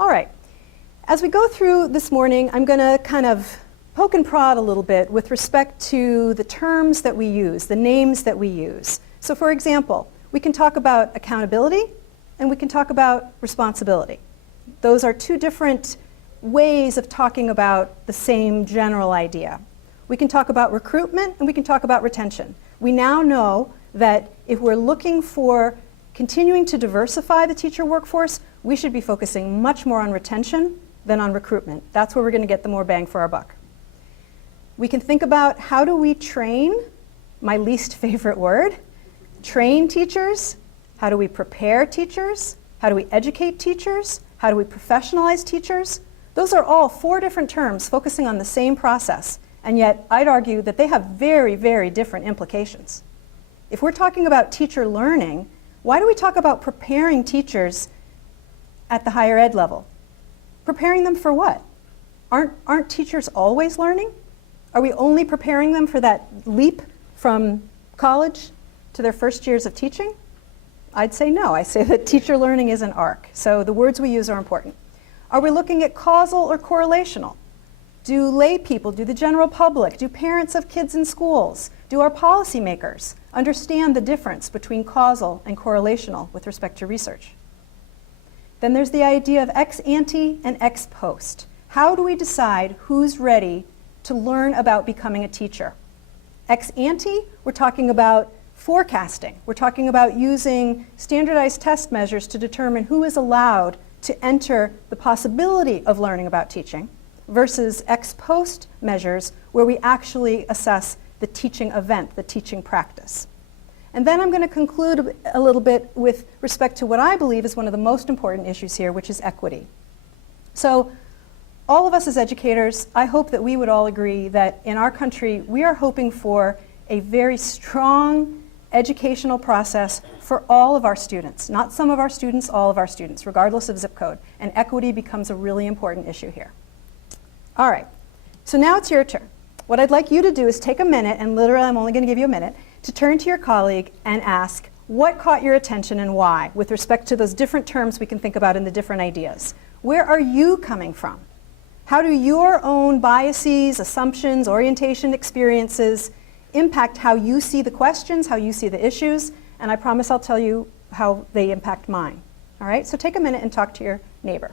All right. As we go through this morning, I'm going to kind of poke and prod a little bit with respect to the terms that we use, the names that we use. So for example, we can talk about accountability and we can talk about responsibility. Those are two different ways of talking about the same general idea. We can talk about recruitment and we can talk about retention. We now know that if we're looking for continuing to diversify the teacher workforce, we should be focusing much more on retention than on recruitment. That's where we're going to get the more bang for our buck. We can think about how do we train, my least favorite word, train teachers, how do we prepare teachers, how do we educate teachers, how do we professionalize teachers. Those are all four different terms focusing on the same process, and yet I'd argue that they have very, very different implications. If we're talking about teacher learning, why do we talk about preparing teachers at the higher ed level? Preparing them for what? Aren't teachers always learning? Are we only preparing them for that leap from college to their first years of teaching? I'd say no. I say that teacher learning is an arc. So the words we use are important. Are we looking at causal or correlational? Do lay people, do the general public, do parents of kids in schools, do our policymakers understand the difference between causal and correlational with respect to research? Then there's the idea of ex ante and ex post. How do we decide who's ready to learn about becoming a teacher? Ex ante, we're talking about forecasting. We're talking about using standardized test measures to determine who is allowed to enter the possibility of learning about teaching, versus ex post measures where we actually assess the teaching event, the teaching practice. And then I'm going to conclude a little bit with respect to what I believe is one of the most important issues here, which is equity. So all of us as educators, I hope that we would all agree that in our country, we are hoping for a very strong educational process for all of our students, not some of our students, all of our students, regardless of zip code. And equity becomes a really important issue here. All right, so now it's your turn. What I'd like you to do is take a minute, and literally I'm only going to give you a minute, to turn to your colleague and ask what caught your attention and why with respect to those different terms we can think about in the different ideas. Where are you coming from? How do your own biases, assumptions, orientation, experiences impact how you see the questions, how you see the issues? And I promise I'll tell you how they impact mine. All right, so take a minute and talk to your neighbor.